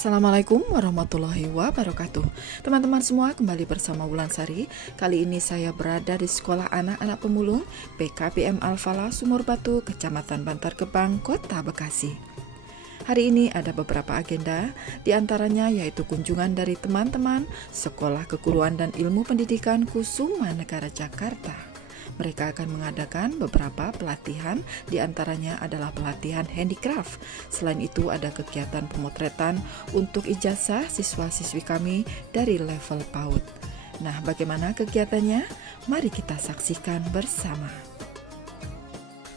Assalamualaikum warahmatullahi wabarakatuh. Teman-teman semua, kembali bersama Wulansari. Kali ini saya berada di Sekolah Anak-anak Pemulung PKBM Al-Falah Sumur Batu, Kecamatan Bantar Gebang, Kota Bekasi. Hari ini ada beberapa agenda, diantaranya yaitu kunjungan dari teman-teman Sekolah Keguruan dan Ilmu Pendidikan Kusuma Negara Jakarta. Mereka akan mengadakan beberapa pelatihan, diantaranya adalah pelatihan handicraft. Selain itu ada kegiatan pemotretan untuk ijazah siswa-siswi kami dari level PAUD. Nah, bagaimana kegiatannya? Mari kita saksikan bersama.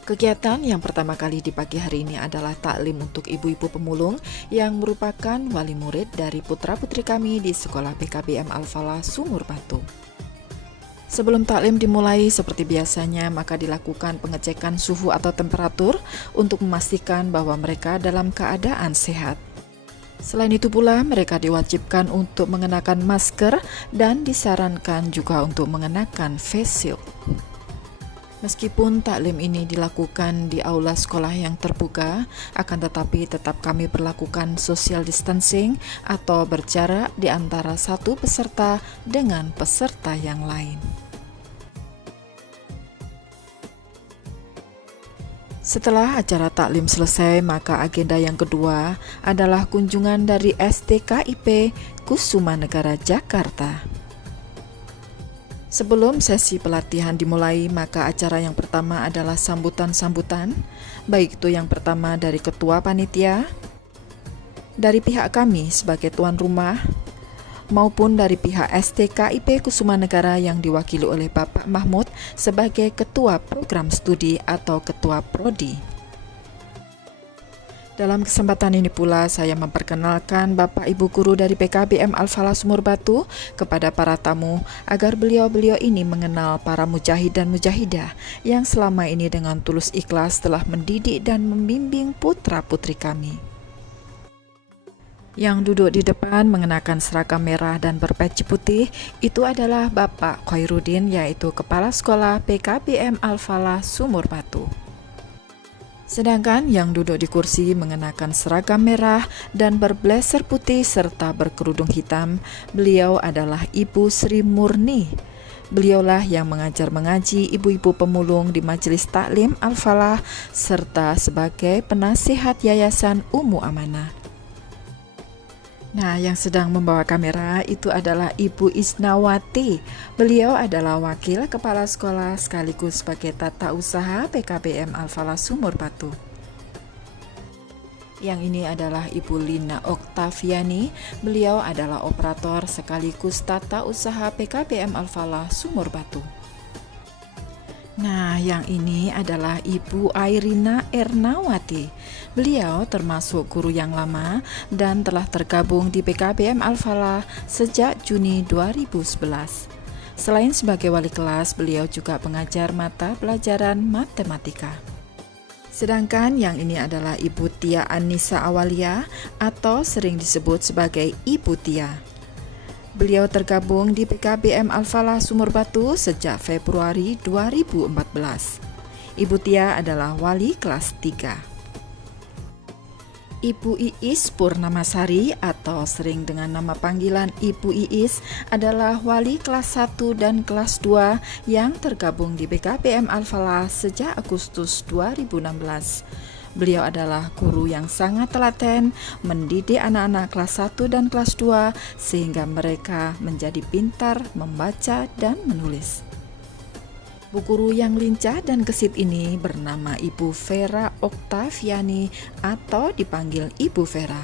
Kegiatan yang pertama kali di pagi hari ini adalah taklim untuk ibu-ibu pemulung yang merupakan wali murid dari putra-putri kami di Sekolah PKBM Al-Falah Sumur Batu. Sebelum taklim dimulai seperti biasanya, maka dilakukan pengecekan suhu atau temperatur untuk memastikan bahwa mereka dalam keadaan sehat. Selain itu pula, mereka diwajibkan untuk mengenakan masker dan disarankan juga untuk mengenakan face shield. Meskipun taklim ini dilakukan di aula sekolah yang terbuka, akan tetapi tetap kami berlakukan social distancing atau berjarak di antara satu peserta dengan peserta yang lain. Setelah acara taklim selesai, maka agenda yang kedua adalah kunjungan dari STKIP Kusuma Negara Jakarta. Sebelum sesi pelatihan dimulai, maka acara yang pertama adalah sambutan-sambutan, baik itu yang pertama dari ketua panitia, dari pihak kami sebagai tuan rumah, maupun dari pihak STKIP Kusuma Negara yang diwakili oleh Bapak Mahmud sebagai Ketua Program Studi atau Ketua Prodi. Dalam kesempatan ini pula saya memperkenalkan Bapak Ibu Guru dari PKBM Al-Falah Sumur Batu kepada para tamu agar beliau-beliau ini mengenal para mujahid dan mujahidah yang selama ini dengan tulus ikhlas telah mendidik dan membimbing putra-putri kami. Yang duduk di depan mengenakan seragam merah dan berpeci putih itu adalah Bapak Khairuddin, yaitu Kepala Sekolah PKBM Al-Falah Sumur Batu. Sedangkan yang duduk di kursi mengenakan seragam merah dan berblazer putih serta berkerudung hitam, beliau adalah Ibu Sri Murni. Beliaulah yang mengajar mengaji ibu-ibu pemulung di Majelis Taklim Al-Falah serta sebagai penasihat Yayasan Ummu Amanah. Nah, yang sedang membawa kamera itu adalah Ibu Isnawati. Beliau adalah wakil kepala sekolah sekaligus sebagai tata usaha PKBM Al-Falah Sumur Batu. Yang ini adalah Ibu Lina Oktaviani. Beliau adalah operator sekaligus tata usaha PKBM Al-Falah Sumur Batu. Nah, yang ini adalah Ibu Airina Ernawati. Beliau termasuk guru yang lama dan telah tergabung di PKBM Al-Falah sejak Juni 2011. Selain sebagai wali kelas, beliau juga pengajar mata pelajaran matematika. Sedangkan yang ini adalah Ibu Tia Anissa Awalia atau sering disebut sebagai Ibu Tia. Beliau tergabung di PKBM Al-Falah Sumur Batu sejak Februari 2014. Ibu Tia adalah wali kelas 3. Ibu Iis Purnamasari atau sering dengan nama panggilan Ibu Iis adalah wali kelas 1 dan kelas 2 yang tergabung di PKBM Al-Falah sejak Agustus 2016. Beliau adalah guru yang sangat telaten mendidik anak-anak kelas 1 dan kelas 2 sehingga mereka menjadi pintar membaca dan menulis. Bu guru yang lincah dan gesit ini bernama Ibu Vera Oktaviani atau dipanggil Ibu Vera.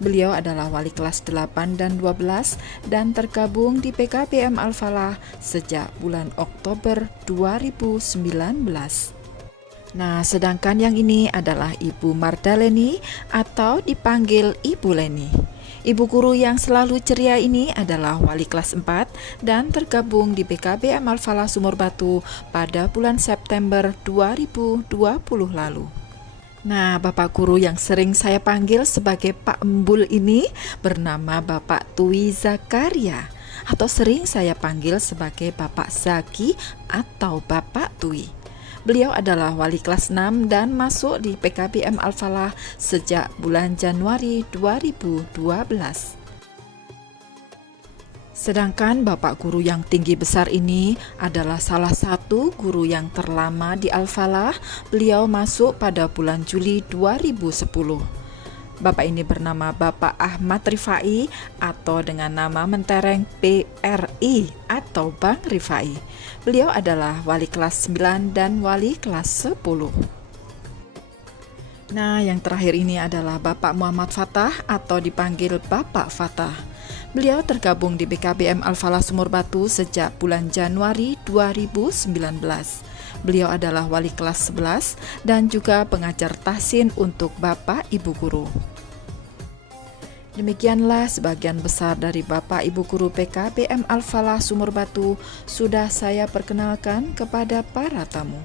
Beliau adalah wali kelas 8 dan 12 dan tergabung di PKBM Al-Falah sejak bulan Oktober 2019. Nah, sedangkan yang ini adalah Ibu Mardaleni atau dipanggil Ibu Leni. Ibu guru yang selalu ceria ini adalah wali kelas 4 dan tergabung di PKBM Al-Falah Sumur Batu pada bulan September 2020 lalu. Nah, Bapak guru yang sering saya panggil sebagai Pak Embul ini bernama Bapak Twi Zakaria atau sering saya panggil sebagai Bapak Zaki atau Bapak Twi. Beliau adalah wali kelas 6 dan masuk di PKBM Al-Falah sejak bulan Januari 2012. Sedangkan Bapak Guru yang tinggi besar ini adalah salah satu guru yang terlama di Al-Falah. Beliau masuk pada bulan Juli 2010. Bapak ini bernama Bapak Ahmad Rifai atau dengan nama mentereng PRI atau Bang Rifai. Beliau adalah wali kelas 9 dan wali kelas 10. Nah, yang terakhir ini adalah Bapak Muhammad Fatah atau dipanggil Bapak Fatah. Beliau tergabung di BKBM Al-Falah Sumur Batu sejak bulan Januari 2019. Beliau adalah wali kelas 11 dan juga pengajar tahsin untuk Bapak Ibu Guru. Demikianlah sebagian besar dari Bapak Ibu Guru PKBM Al-Falah Sumur Batu sudah saya perkenalkan kepada para tamu.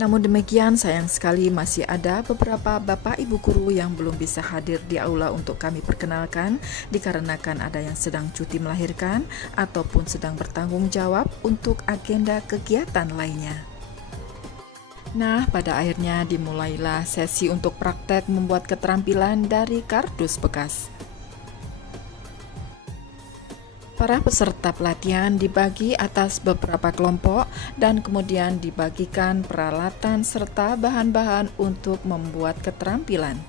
Namun demikian, sayang sekali masih ada beberapa Bapak Ibu Guru yang belum bisa hadir di aula untuk kami perkenalkan dikarenakan ada yang sedang cuti melahirkan ataupun sedang bertanggung jawab untuk agenda kegiatan lainnya. Nah, pada akhirnya dimulailah sesi untuk praktek membuat keterampilan dari kardus bekas. Para peserta pelatihan dibagi atas beberapa kelompok dan kemudian dibagikan peralatan serta bahan-bahan untuk membuat keterampilan.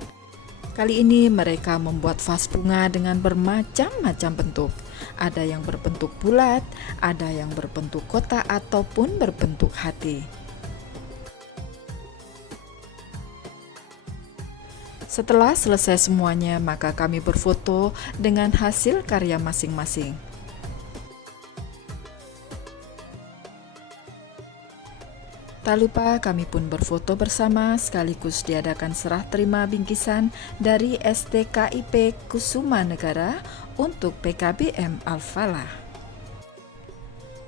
Kali ini mereka membuat vas bunga dengan bermacam-macam bentuk. Ada yang berbentuk bulat, ada yang berbentuk kotak ataupun berbentuk hati. Setelah selesai semuanya, maka kami berfoto dengan hasil karya masing-masing. Tak lupa kami pun berfoto bersama sekaligus diadakan serah terima bingkisan dari STKIP Kusuma Negara untuk PKBM Al-Falah.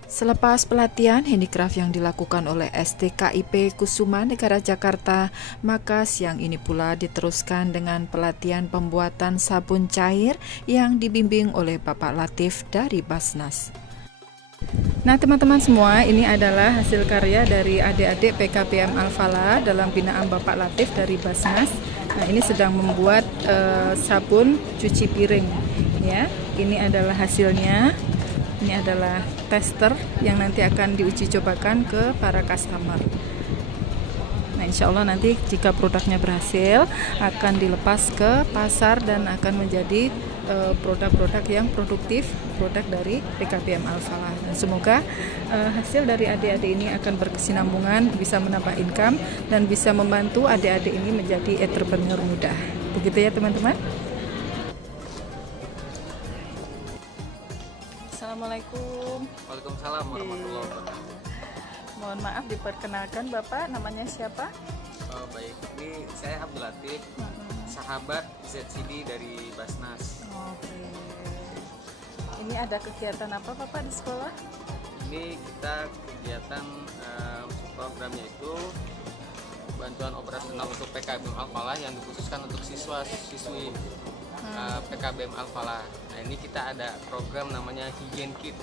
Selepas pelatihan handicraft yang dilakukan oleh STKIP Kusuma Negara Jakarta, maka siang ini pula diteruskan dengan pelatihan pembuatan sabun cair yang dibimbing oleh Bapak Latif dari Basnas. Nah teman-teman semua, ini adalah hasil karya dari adik-adik PKBM Al-Falah dalam binaan Bapak Latif dari Basnas. Nah ini sedang membuat sabun cuci piring ya. Ini adalah hasilnya. Ini adalah tester yang nanti akan diuji cobakan ke para customer. Nah insya Allah nanti jika produknya berhasil akan dilepas ke pasar dan akan menjadi produk-produk yang produktif, produk dari PKBM Al-Falah. Dan semoga hasil dari adik-adik ini akan berkesinambungan, bisa menambah income dan bisa membantu adik-adik ini menjadi entrepreneur muda. Begitu ya teman-teman. Assalamualaikum. Waalaikumsalam warahmatullahi wabarakatuh. Mohon maaf diperkenalkan Bapak, namanya siapa? Oh, baik, ini saya Abdul Latif, sahabat ZCD dari Basnas. Oke. Ini ada kegiatan apa Bapak di sekolah? Ini kita kegiatan programnya itu bantuan operasional untuk PKBM Al-Falah yang dikhususkan untuk siswa-siswi PKBM Al-Falah. Nah ini kita ada program namanya Hygiene Kit,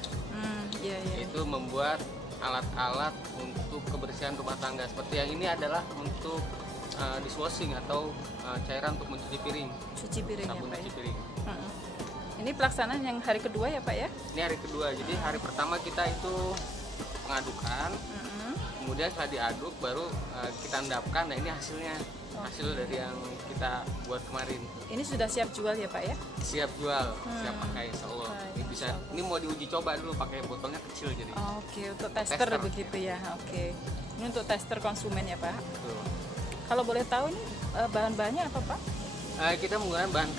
yaitu membuat alat-alat untuk kebersihan rumah tangga. Seperti yang ini adalah untuk dishwashing atau cairan untuk mencuci piring. Cuci piring sabun ya Pak cuci ya? piring. Ini pelaksanaan yang hari kedua ya Pak ya? Ini hari kedua, jadi hari pertama kita itu pengadukan, kemudian setelah diaduk baru kita endapkan. Nah ini hasilnya, hasil dari yang kita buat kemarin. Ini sudah siap jual ya Pak ya? Siap jual, siap pakai insya Allah. Ini bisa, ini mau diuji coba dulu pakai botolnya kecil jadi. Oke, untuk tester begitu ya. Oke. Ini untuk tester konsumen ya Pak? Betul. Kalau boleh tahu nih bahan-bahannya apa Pak? Kita menggunakan bahan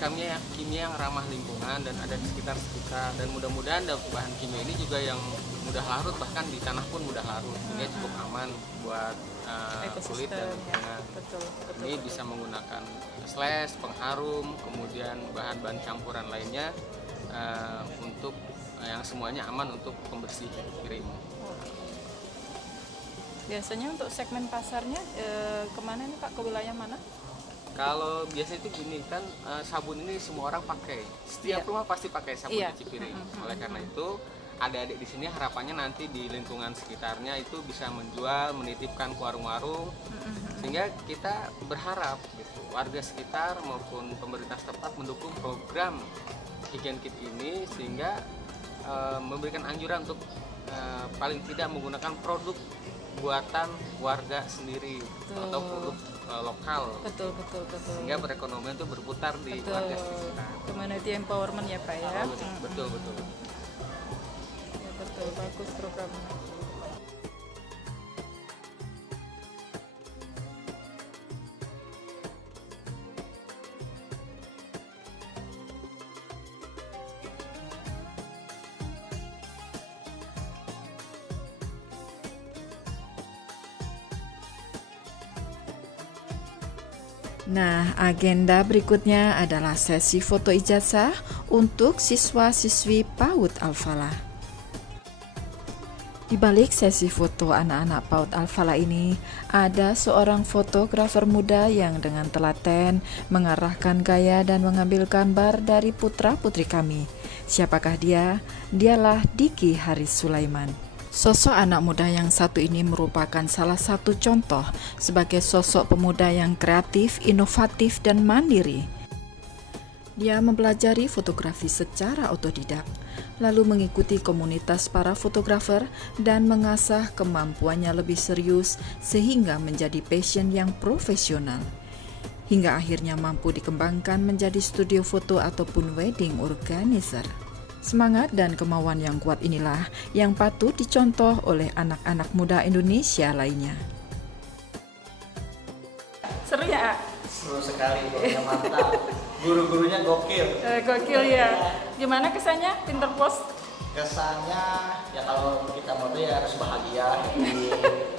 kimia yang ramah lingkungan dan ada di sekitar kita, dan mudah-mudahan bahan kimia ini juga yang mudah larut, bahkan di tanah pun mudah larut. Ini cukup aman buat kulit dan lingkungan. Betul. Ini bisa menggunakan slash, pengharum, kemudian bahan-bahan campuran lainnya untuk yang semuanya aman untuk pembersih piring. Biasanya untuk segmen pasarnya kemana nih Pak? Ke wilayah mana? Kalau biasanya itu gini kan, sabun ini semua orang pakai, setiap rumah pasti pakai sabun cuci piring. Oleh karena itu adik-adik di sini harapannya nanti di lingkungan sekitarnya itu bisa menjual, menitipkan ke warung-warung, sehingga kita berharap gitu, warga sekitar maupun pemerintah setempat mendukung program Higien Kit ini, sehingga memberikan anjuran untuk paling tidak menggunakan produk buatan warga sendiri atau produk lokal. Betul. Sehingga perekonomian itu berputar di warga sekitar. Community empowerment ya Pak ya. Betul. Ya, betul, bagus programnya. Nah, agenda berikutnya adalah sesi foto ijazah untuk siswa-siswi PAUD Al-Falah. Di balik sesi foto anak-anak PAUD Al-Falah ini, ada seorang fotografer muda yang dengan telaten mengarahkan gaya dan mengambil gambar dari putra-putri kami. Siapakah dia? Dialah Diki Haris Sulaiman. Sosok anak muda yang satu ini merupakan salah satu contoh sebagai sosok pemuda yang kreatif, inovatif, dan mandiri. Dia mempelajari fotografi secara otodidak, lalu mengikuti komunitas para fotografer dan mengasah kemampuannya lebih serius sehingga menjadi passion yang profesional. Hingga akhirnya mampu dikembangkan menjadi studio foto ataupun wedding organizer. Semangat dan kemauan yang kuat inilah yang patut dicontoh oleh anak-anak muda Indonesia lainnya. Seru ya? Seru sekali, pokoknya mantap. Guru-gurunya gokil. Gokil ya. Gimana kesannya pinter pos? Kesannya ya kalau kita mau tuh ya harus bahagia.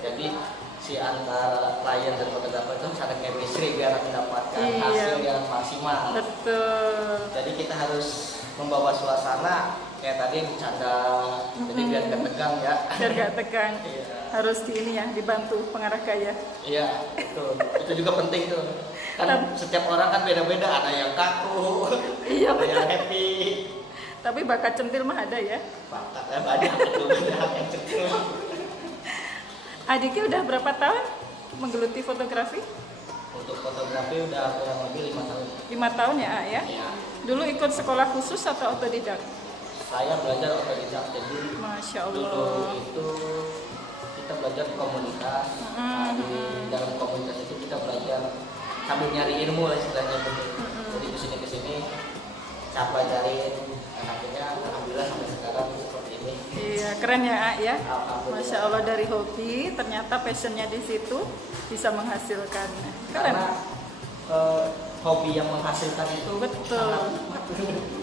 Jadi si antara klien dan fotografer itu harus ada chemistry biar mendapatkan hasil yang maksimal. Betul. Jadi kita harus membawa suasana kayak tadi bercanda, jadi biar gak tegang ya. Biar gak tegang. Iya. Harus di ini ya, dibantu pengarah gaya. Iya, betul. Itu juga penting tuh. Kan setiap orang kan beda-beda, ada yang kaku, Iya, ada yang happy. Tapi bakat centil mah ada ya. Bakatnya banyak, itu banyak yang kecil. Adiknya udah berapa tahun menggeluti fotografi? Untuk fotografi udah kurang lebih 5 tahun. 5 tahun ya, A, ya? Ya. Dulu ikut sekolah khusus atau otodidak? Saya belajar otodidak, jadi Masya dulu Allah. itu kita belajar di komunitas. Nah, di dalam komunitas itu kita belajar sambil nyari ilmu lah istilahnya gitu. Jadi kesini saya pelajarin, akhirnya alhamdulillah sampai sekarang seperti ini. Iya, keren ya, A, ya? Alhamdulillah. Masya Allah, dari hobi ternyata passionnya di situ bisa menghasilkan. Keren. Karena hobi yang menghasilkan itu Betul. sangat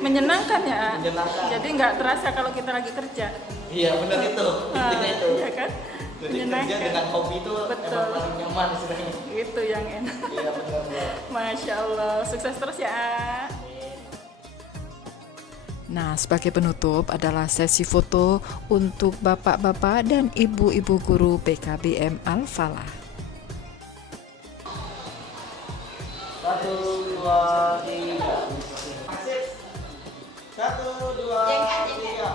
Menyenangkan ya, A? Menyenangkan. Jadi nggak terasa kalau kita lagi kerja. iya benar itu, intinya itu. Iya kan? Jadi kerja dengan hobi itu Betul. emang paling nyaman istilahnya. Itu yang enak. Iya benar ya. Masya Allah, sukses terus ya, A. Nah, sebagai penutup adalah sesi foto untuk bapak-bapak dan ibu-ibu guru PKBM Al-Falah. 1, 2, 3. 1, 2, 3.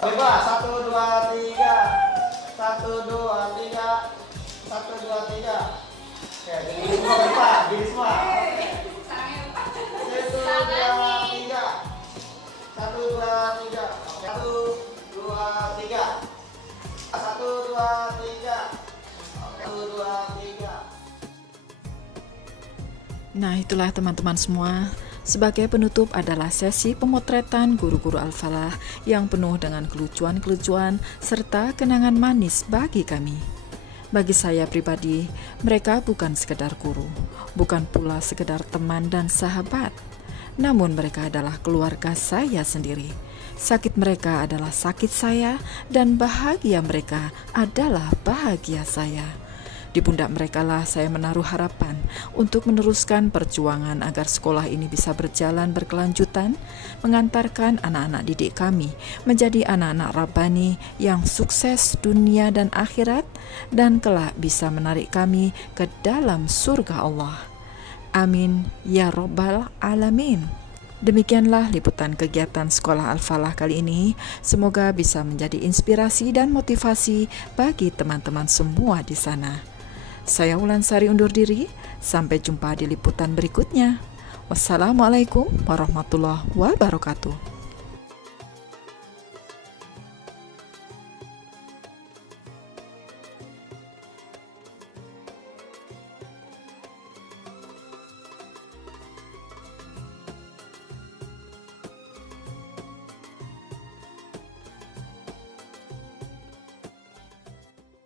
Bebas. 1, 2, 3. 1, 2, 3. 1, 2, 3. Oke, gini semua Bapak, gini semua. 1, 2, 3. 1, 2, 3. 1, 2, 3. 1, 2, 3. 1, 2, 3. Nah, itulah teman-teman semua. Sebagai penutup adalah sesi pemotretan guru-guru Al-Falah yang penuh dengan kelucuan-kelucuan serta kenangan manis bagi kami. Bagi saya pribadi, mereka bukan sekedar guru, bukan pula sekedar teman dan sahabat. Namun mereka adalah keluarga saya sendiri. Sakit mereka adalah sakit saya dan bahagia mereka adalah bahagia saya. Di pundak mereka lah saya menaruh harapan untuk meneruskan perjuangan agar sekolah ini bisa berjalan berkelanjutan, mengantarkan anak-anak didik kami menjadi anak-anak Rabbani yang sukses dunia dan akhirat, dan kelak bisa menarik kami ke dalam surga Allah. Amin ya Rabbal Alamin. Demikianlah liputan kegiatan Sekolah Al-Falah kali ini. Semoga bisa menjadi inspirasi dan motivasi bagi teman-teman semua di sana. Saya Wulansari undur diri, sampai jumpa di liputan berikutnya. Wassalamualaikum warahmatullahi wabarakatuh.